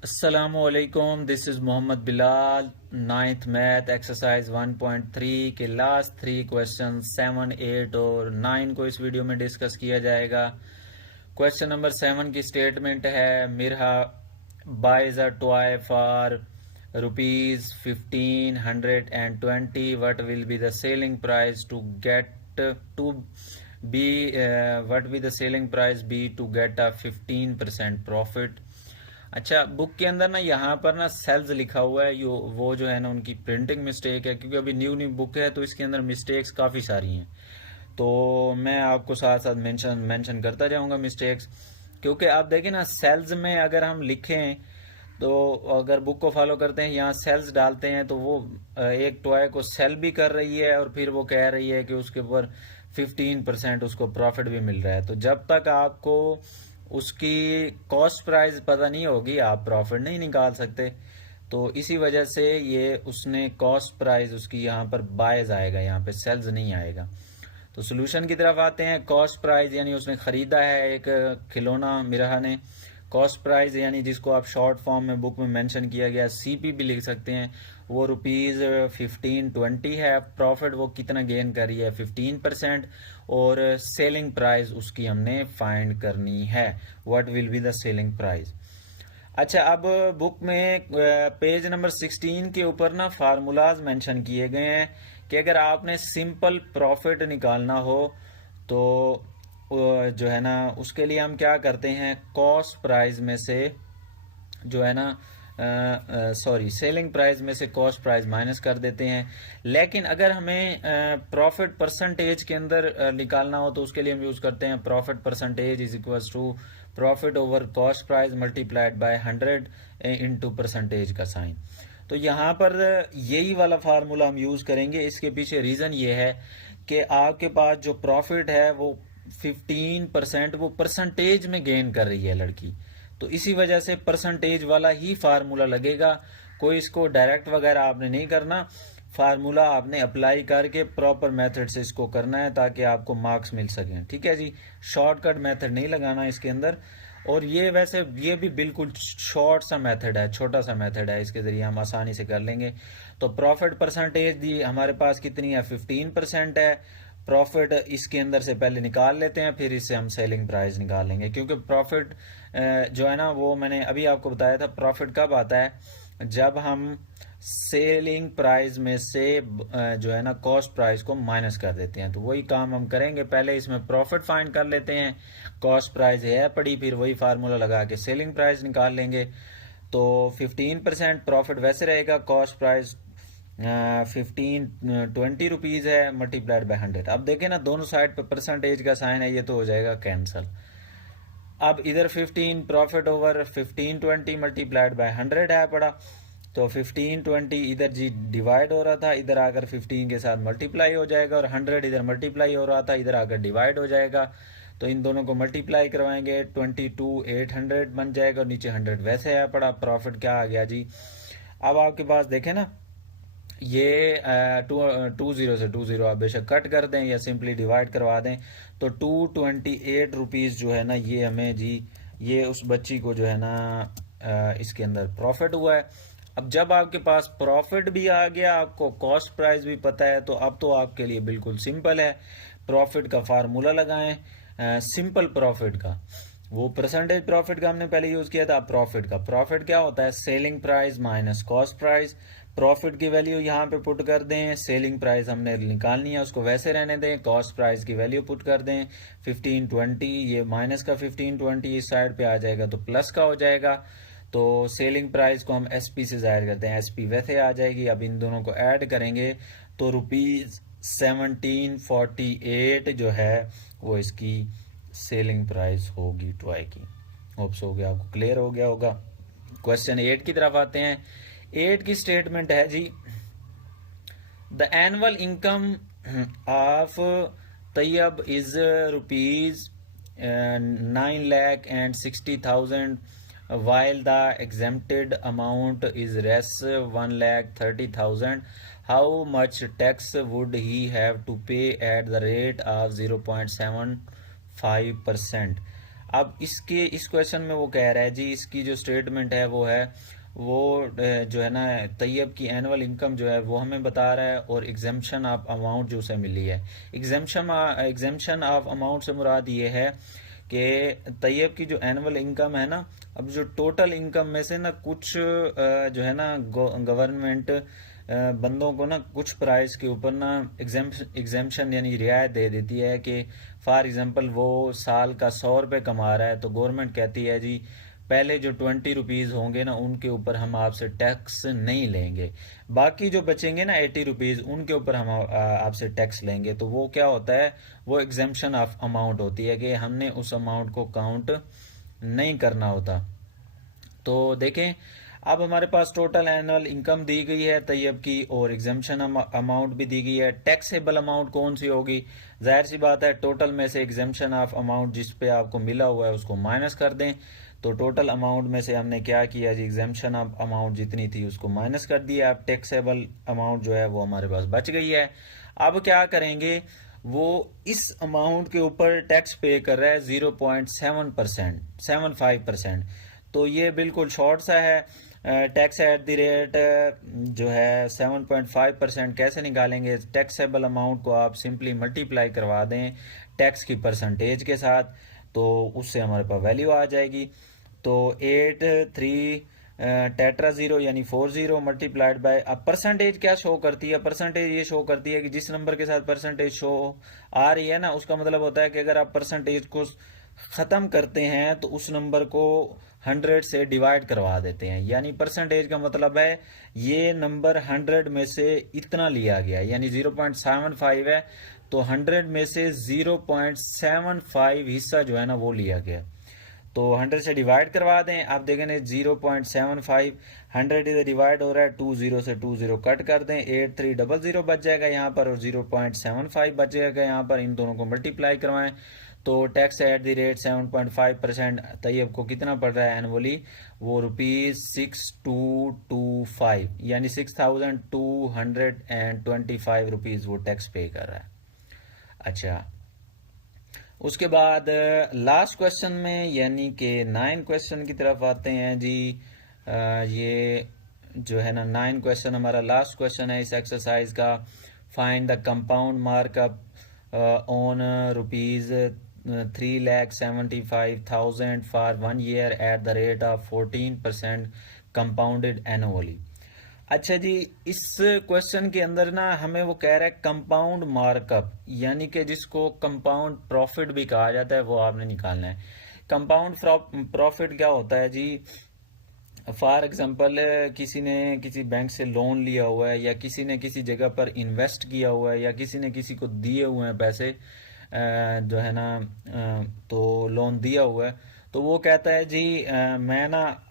अस्सलामुअलैकुम, this is Mohammad Bilal. Ninth math exercise 1.3 के last 3 question 7, 8 और 9 को इस वीडियो में डिस्कस किया जाएगा। क्वेश्चन नंबर 7 की स्टेटमेंट है, Mirha buys a toy for ₹1520। What will be the selling price to get to be what be the selling price be to get a 15% profit. अच्छा, book के अंदर ना यहाँ पर ना सेल्स लिखा हुआ है, वो जो है ना उनकी प्रिंटिंग मिस्टेक है, क्योंकि अभी न्यू न्यू बुक है तो इसके अंदर मिस्टेक्स काफ़ी सारी हैं। तो मैं आपको साथ साथ मेंशन करता जाऊंगा मिस्टेक्स, क्योंकि आप देखें ना सेल्स में अगर हम लिखें तो अगर बुक को फॉलो करते हैं, यहाँ सेल्स डालते हैं तो वो एक टॉय को सेल भी कर रही है और फिर वो कह रही है कि उसके ऊपर 15% उसको प्रॉफिट भी मिल रहा है। तो जब तक आपको उसकी कॉस्ट प्राइस पता नहीं होगी आप प्रॉफिट नहीं निकाल सकते। तो इसी वजह से ये उसने कॉस्ट प्राइस उसकी यहाँ पर बायज आएगा, यहाँ पे सेल्स नहीं आएगा। तो सोल्यूशन की तरफ आते हैं। कॉस्ट प्राइस यानी उसने खरीदा है एक खिलौना मिराह ने। कॉस्ट प्राइस यानी जिसको आप शॉर्ट फॉर्म में बुक में मेंशन किया गया सीपी भी लिख सकते हैं, वो ₹1520 है। प्रॉफिट वो कितना गेन कर रही है 15%। और सेलिंग प्राइस उसकी हमने फाइंड करनी है, what will be the selling price. अच्छा, अब बुक में पेज नंबर 16 के ऊपर ना फार्मूलाज मेंशन किए गए हैं कि अगर आपने सिंपल प्रॉफिट निकालना हो तो जो है ना उसके लिए हम क्या करते हैं, कॉस्ट प्राइस में से जो है ना सेलिंग प्राइस में से कॉस्ट प्राइस माइनस कर देते हैं। लेकिन अगर हमें प्रॉफिट परसेंटेज के अंदर निकालना हो तो उसके लिए हम यूज करते हैं profit percentage is equal to profit over cost price multiplied by 100 into percentage का साइन। तो यहाँ पर यही वाला फार्मूला हम यूज करेंगे। इसके पीछे रीजन ये है कि आपके पास जो प्रॉफिट है वो 15% वो परसेंटेज में गेन कर रही है लड़की, तो इसी वजह से परसेंटेज वाला ही फार्मूला लगेगा। कोई इसको डायरेक्ट वगैरह आपने नहीं करना, फार्मूला आपने अप्लाई करके प्रॉपर मेथड से इसको करना है ताकि आपको मार्क्स मिल सकें। ठीक है जी, शॉर्टकट मेथड नहीं लगाना इसके अंदर। और ये वैसे ये भी बिल्कुल शॉर्ट सा मेथड है, छोटा सा मेथड है, इसके जरिए हम आसानी से कर लेंगे। तो प्रॉफिट परसेंटेज दी हमारे पास कितनी है, 15% है। प्रॉफिट इसके अंदर से पहले निकाल लेते हैं, फिर इससे हम सेलिंग प्राइस निकाल लेंगे, क्योंकि प्रॉफिट जो है ना वो मैंने अभी आपको बताया था, प्रॉफिट कब आता है जब हम सेलिंग प्राइस में से जो है ना कॉस्ट प्राइस को माइनस कर देते हैं। तो वही काम हम करेंगे, पहले इसमें प्रॉफिट फाइंड कर लेते हैं, कॉस्ट प्राइस है पड़ी, फिर वही फार्मूला लगा के सेलिंग प्राइस निकाल लेंगे। तो 15% प्रॉफिट वैसे रहेगा, कॉस्ट प्राइस 1520 है मल्टीप्लाइड बाय 100। अब देखें ना दोनों साइड पे परसेंटेज का साइन है, ये तो हो जाएगा कैंसल। अब इधर 15 प्रॉफिट ओवर 1520 मल्टीप्लाइड बाय 100 है पड़ा, तो 1520 इधर जी डिवाइड हो रहा था, इधर आकर 15 के साथ मल्टीप्लाई हो जाएगा, और 100 इधर मल्टीप्लाई हो रहा था, इधर आकर डिवाइड हो जाएगा। तो इन दोनों को मल्टीप्लाई करवाएंगे, 22,800 बन जाएगा, और नीचे 100 वैसे है पड़ा। प्रॉफिट क्या आ गया जी, अब आपके पास देखें ना ये 20 से 20 आप बेशक कट कर दें या सिंपली डिवाइड करवा दें, तो 228 जो है ना ये हमें जी ये उस बच्ची को जो है ना इसके अंदर प्रॉफिट हुआ है। अब जब आपके पास प्रॉफिट भी आ गया, आपको कॉस्ट प्राइस भी पता है, तो अब तो आपके लिए बिल्कुल सिंपल है। प्रॉफिट का फार्मूला लगाएं, सिंपल प्रॉफिट का, वो परसेंटेज प्रॉफिट का हमने पहले यूज किया था। प्रॉफिट का प्रॉफिट क्या होता है, selling price minus cost price. Profit की वैल्यू यहाँ पे पुट कर दें, सेलिंग प्राइस हमने निकालनी है उसको वैसे रहने दें, कॉस्ट प्राइस की वैल्यू पुट कर दें 1520, ये माइनस का 1520 इस साइड पे आ जाएगा तो प्लस का हो जाएगा। तो सेलिंग प्राइस को हम एसपी से जाहिर करते हैं, एसपी वैसे आ जाएगी। अब इन दोनों को ऐड करेंगे तो ₹1748 जो है वो इसकी सेलिंग प्राइस होगी टॉय की। होप्स हो गया, आपको क्लियर हो गया होगा। क्वेश्चन 8 की तरफ आते हैं। 8 की स्टेटमेंट है जी, the annual income of Tayyab is ₹9,60,000 while the exempted amount is res 1,30,000. How much tax would he have to pay at the rate of 0.75%? अब इस क्वेश्चन में वो कह रहा है जी, इसकी जो स्टेटमेंट है वो है, वो जो है ना तैयब की एनुअल इनकम जो है वो हमें बता रहा है, और एग्जेम्पशन ऑफ अमाउंट जो उसे मिली है। एग्जेम्पशन ऑफ अमाउंट से मुराद ये है कि तैयब की जो एनुअल इनकम है ना, अब जो टोटल इनकम में से ना कुछ जो है ना गवर्नमेंट बंदों को ना कुछ प्राइस के ऊपर ना एग्जेम्पशन यानी रियायत दे देती है कि फॉर एग्जांपल वो साल का 100 रुपये कमा रहा है, तो गवर्नमेंट कहती है जी पहले जो 20 रुपीज़ होंगे ना उनके ऊपर हम आपसे टैक्स नहीं लेंगे, बाकी जो बचेंगे ना 80 रुपीज़ उनके ऊपर हम आपसे टैक्स लेंगे। तो वो क्या होता है, वो एग्जेम्पशन ऑफ अमाउंट होती है कि हमने उस अमाउंट को काउंट नहीं करना होता। तो देखें, अब हमारे पास टोटल एनुअल इनकम दी गई है तैयब की, और एग्जेम्पशन अमाउंट भी दी गई है। टैक्सेबल अमाउंट कौन सी होगी, जाहिर सी बात है टोटल में से एग्जेम्पशन ऑफ अमाउंट जिस पे आपको मिला हुआ है उसको माइनस कर दें। तो टोटल अमाउंट में से हमने क्या किया जी, एग्जेम्पशन ऑफ अमाउंट जितनी थी उसको माइनस कर दिया। अब टैक्सेबल अमाउंट जो है वो हमारे पास बच गई है। अब क्या करेंगे, वो इस अमाउंट के ऊपर टैक्स पे कर रहा है 0.7%, 75%। तो ये बिल्कुल शॉर्ट सा है। टैक्स एट द रेट जो है 7.5% कैसे निकालेंगे, टैक्सेबल अमाउंट को आप सिंपली मल्टीप्लाई करवा दें टैक्स की परसेंटेज के साथ, तो उससे हमारे पास वैल्यू आ जाएगी। तो 8 3 टेट्रा 0 यानी 40 मल्टीप्लाइड बाय, अब परसेंटेज क्या शो करती है, परसेंटेज ये शो करती है कि जिस नंबर के साथ परसेंटेज शो आ रही है ना, उसका मतलब होता है कि अगर आप परसेंटेज को ख़त्म करते हैं तो उस नंबर को 100 से डिवाइड करवा देते हैं। यानी परसेंटेज का मतलब है ये नंबर 100 में से इतना लिया गया, यानी 0.75 है तो 100 में से 0.75 हिस्सा जो है ना वो लिया गया। तो 100 से डिवाइड करवा दें, आप देखेंगे 0.75, 100 इधर डिवाइड हो रहा है, 20 से 20 कट कर दें, 8300 बच जाएगा यहाँ पर, और 0.75 बच जाएगा यहाँ पर। इन दोनों को मल्टीप्लाई करवाएं तो tax at the rate 7.5% Tayyab को कितना पड़ रहा है एनुअली, वो ₹6225 यानी 6225 रुपीज़ वो टैक्स पे कर रहा है। अच्छा, उसके बाद लास्ट क्वेश्चन में यानी कि 9 क्वेश्चन की तरफ आते हैं जी। ये जो है ना 9 क्वेश्चन हमारा लास्ट क्वेश्चन है इस एक्सरसाइज का। Find the compound markup on ₹3,75,000 for 1 year eight the rate of 14% compounded annually. अच्छा जी, इस क्वेश्चन के अंदर ना हमें वो कह रहा है कंपाउंड मार्कअप, यानी कि जिसको कंपाउंड प्रॉफिट भी कहा जाता है, वो आपने निकालना है। कंपाउंड प्रॉफिट क्या होता है जी, फॉर एग्जांपल किसी ने किसी बैंक से लोन लिया हुआ है, या किसी ने किसी जगह पर इन्वेस्ट किया हुआ है, या किसी ने किसी को दिए हुए हैं पैसे जो है ना, तो लोन दिया हुआ है, तो वो कहता है जी मैं ना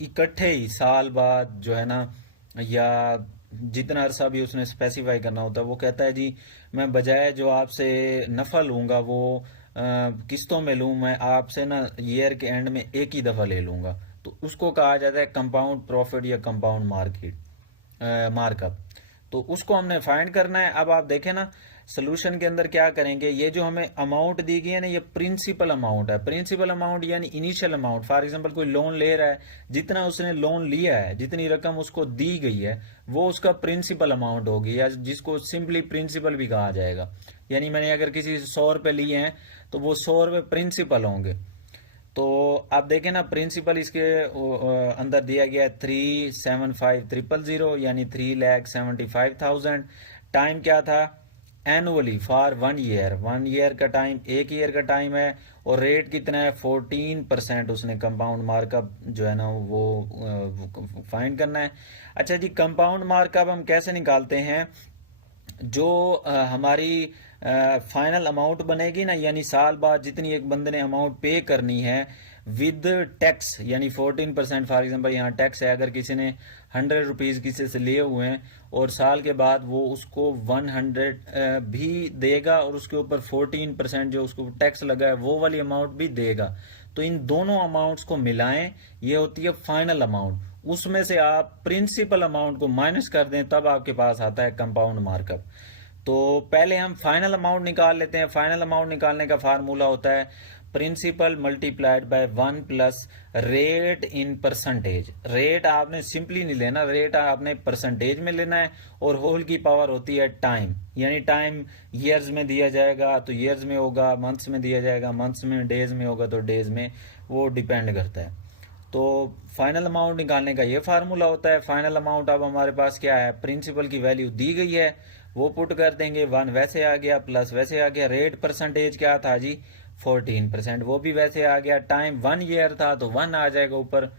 इकट्ठे ही साल बाद जो है ना, या जितना अरसा भी उसने स्पेसिफाई करना होता है, वो कहता है जी मैं बजाय जो आपसे नफ़ा लूँगा वो किस्तों में लूँ, मैं आपसे ना ईयर के एंड में एक ही दफ़ा ले लूँगा। तो उसको कहा जाता है कंपाउंड प्रॉफिट या कंपाउंड मार्कअप। तो उसको हमने फाइंड करना है। अब आप देखें ना सोल्यूशन के अंदर क्या करेंगे, ये जो हमें अमाउंट दी गई है ना, ये प्रिंसिपल अमाउंट है। प्रिंसिपल अमाउंट यानी इनिशियल अमाउंट। फॉर एग्जांपल कोई लोन ले रहा है, जितना उसने लोन लिया है, जितनी रकम उसको दी गई है, वो उसका प्रिंसिपल अमाउंट होगी, या जिसको सिंपली प्रिंसिपल भी कहा जाएगा। यानी मैंने अगर किसी से 100 रुपये लिए हैं तो वो 100 रुपये प्रिंसिपल होंगे। तो आप देखें ना, प्रिंसिपल इसके अंदर दिया गया है 375,000 यानी 3,75,000। टाइम क्या था, एनुअली फॉर 1 ईयर, 1 ईयर का टाइम, 1 ईयर का टाइम है, और रेट कितना है 14% उसने कंपाउंड मार्कअप जो है ना वो फाइंड करना है। अच्छा जी, कंपाउंड मार्कअप हम कैसे निकालते हैं, जो हमारी फाइनल अमाउंट बनेगी ना, यानी साल बाद जितनी एक बंदे ने अमाउंट पे करनी है विद टैक्स, यानी 14%। फॉर एग्जांपल यहाँ टैक्स है, अगर किसी ने 100 रुपीज़ किसी से लिए हुए हैं और साल के बाद वो उसको 100 भी देगा, और उसके ऊपर 14% जो उसको टैक्स लगा है वो वाली अमाउंट भी देगा, तो इन दोनों अमाउंट्स को मिलाएं, ये होती है फाइनल अमाउंट। उसमें से आप प्रिंसिपल अमाउंट को माइनस कर दें, तब आपके पास आता है कंपाउंड मार्कअप। तो पहले हम फाइनल अमाउंट निकाल लेते हैं। फाइनल अमाउंट निकालने का फार्मूला होता है principal multiplied by 1 plus rate in percentage. Rate आपने सिंपली नहीं लेना, रेट आपने परसेंटेज में लेना है, और होल की पावर होती है टाइम, यानी टाइम ईयर्स में दिया जाएगा तो ईयर्स में होगा, मंथ्स में दिया जाएगा मंथ्स में, डेज में होगा तो डेज में, वो डिपेंड करता है। तो फाइनल अमाउंट निकालने का ये फार्मूला होता है। फाइनल अमाउंट अब हमारे पास क्या है, प्रिंसिपल की वैल्यू दी गई है वो पुट कर देंगे, 1 वैसे आ गया प्लस वैसे आ गया, रेट परसेंटेज क्या था जी 14%, वो भी वैसे आ गया, टाइम 1 ईयर था तो 1 आ जाएगा ऊपर।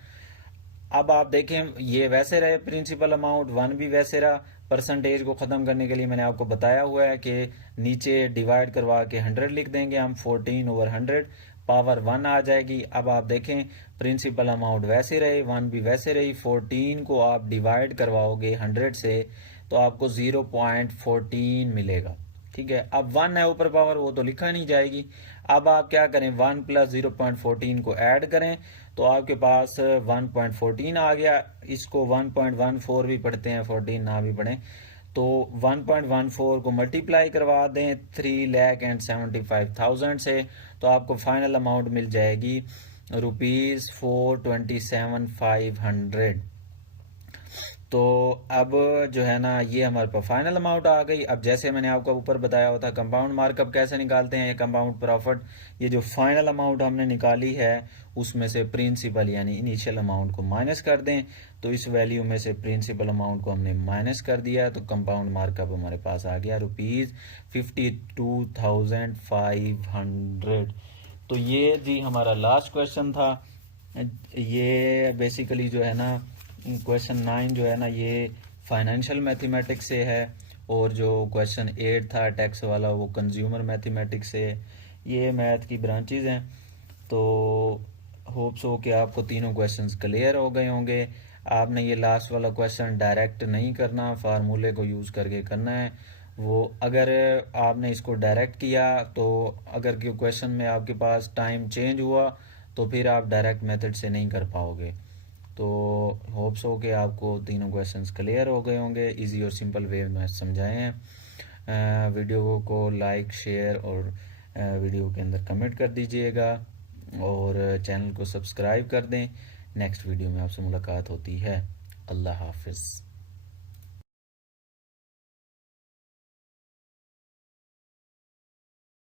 अब आप देखें ये वैसे रहे, प्रिंसिपल अमाउंट 1 भी वैसे रहा। परसेंटेज को ख़त्म करने के लिए मैंने आपको बताया हुआ है कि नीचे डिवाइड करवा के 100 लिख देंगे हम, 14/100 पावर 1 आ जाएगी। अब आप देखें प्रिंसिपल अमाउंट वैसे रहे, 1 भी वैसे रही, 14 को आप डिवाइड करवाओगे 100 से तो आपको 0.14 मिलेगा। ठीक है, अब 1 है ऊपर पावर, वो तो लिखा नहीं जाएगी। अब आप क्या करें, 1 प्लस 0.14 को ऐड करें तो आपके पास 1.14 आ गया। इसको 1.14 भी पढ़ते हैं, 14 ना भी पढ़ें तो 1.14 को मल्टीप्लाई करवा दें 3,75,000 से, तो आपको फाइनल अमाउंट मिल जाएगी ₹427,500। तो अब जो है ना ये हमारे पास फाइनल अमाउंट आ गई। अब जैसे मैंने आपको ऊपर बताया हुआ था कंपाउंड मार्कअप कैसे निकालते हैं, ये कंपाउंड प्रॉफिट, ये जो फाइनल अमाउंट हमने निकाली है उसमें से प्रिंसिपल यानी इनिशियल अमाउंट को माइनस कर दें, तो इस वैल्यू में से प्रिंसिपल अमाउंट को हमने माइनस कर दिया तो कंपाउंड मार्कअप हमारे पास आ गया ₹52,500। तो ये जी हमारा लास्ट क्वेश्चन था। ये बेसिकली जो है ना क्वेश्चन 9 जो है ना ये फाइनेंशियल मैथमेटिक्स से है, और जो क्वेश्चन 8 था टैक्स वाला वो कंज्यूमर मैथमेटिक्स से। ये मैथ की ब्रांचेज हैं। तो होप्स हो कि आपको तीनों क्वेश्चंस क्लियर हो गए होंगे। आपने ये लास्ट वाला क्वेश्चन डायरेक्ट नहीं करना, फार्मूले को यूज़ करके करना है वो। अगर आपने इसको डायरेक्ट किया तो अगर क्वेश्चन में आपके पास टाइम चेंज हुआ तो फिर आप डायरेक्ट मेथड से नहीं कर पाओगे। तो होप्स हो कि आपको तीनों क्वेश्चंस क्लियर हो गए होंगे, इजी और सिंपल वे में समझाए हैं। वीडियो को लाइक शेयर और वीडियो के अंदर कमेंट कर दीजिएगा, और चैनल को सब्सक्राइब कर दें। नेक्स्ट वीडियो में आपसे मुलाकात होती है। अल्लाह हाफिज़।